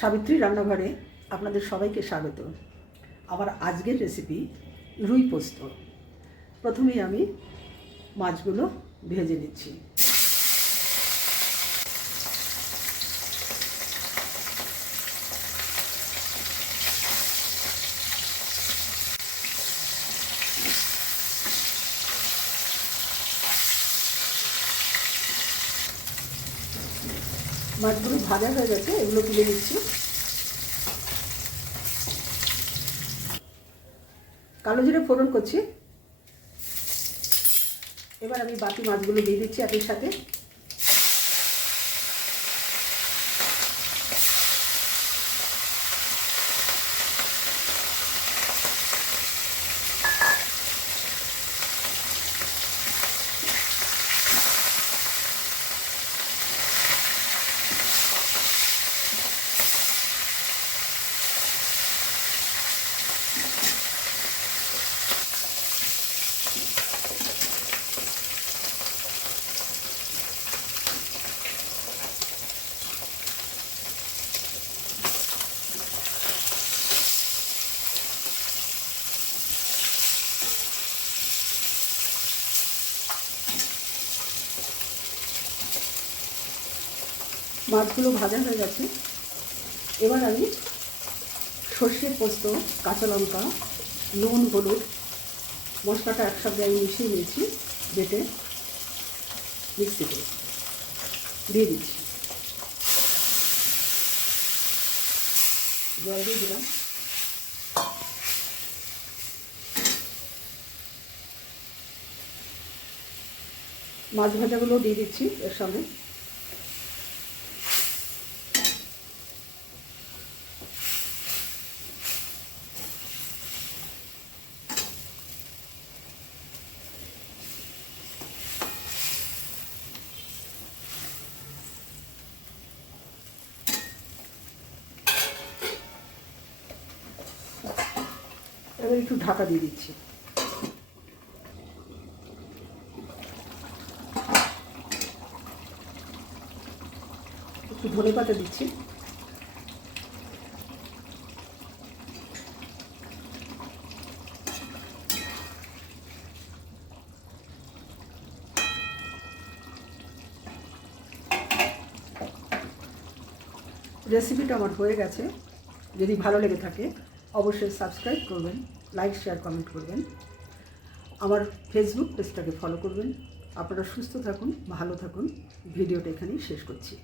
সাবিত্রী রান্নাঘরে আপনাদের সবাইকে স্বাগত। আমার আজকের রেসিপি রুই পোস্ত। প্রথমেই আমি মাছগুলো ভেজে নিচ্ছি। মাছগুলো ভাজা হয়ে গেছে, এগুলো তুলে নিচ্ছি। কালো জিরে ফোড়ন করছি। এবার আমি বাকি মাছগুলো দিয়ে দিচ্ছি একই সাথে। মাছগুলো ভাজা হয়ে গেছে। এবার আমি সর্ষে, পোস্ত, কাঁচা লঙ্কা, নুন, হলুদ মশলাটা একসাথে আমি মিশিয়ে নিয়েছি, বেটে মিক্সিতে দিয়ে দিচ্ছি। জল দিয়ে দিলাম। মাছ ভাজাগুলো দিয়ে দিচ্ছি এর সঙ্গে। এবার একটু ঢাকা দিয়ে দিচ্ছি। একটু ধনে পাতা দিচ্ছি। রেসিপিটা আমার হয়ে গেছে। যদি ভালো লেগে থাকে অবশ্যই সাবস্ক্রাইব করবেন, লাইক, শেয়ার, কমেন্ট করবেন। আমার ফেসবুক পেজটাকে ফলো করবেন। আপনারা সুস্থ থাকুন, ভালো থাকুন। ভিডিওটা এখানেই শেষ করছি।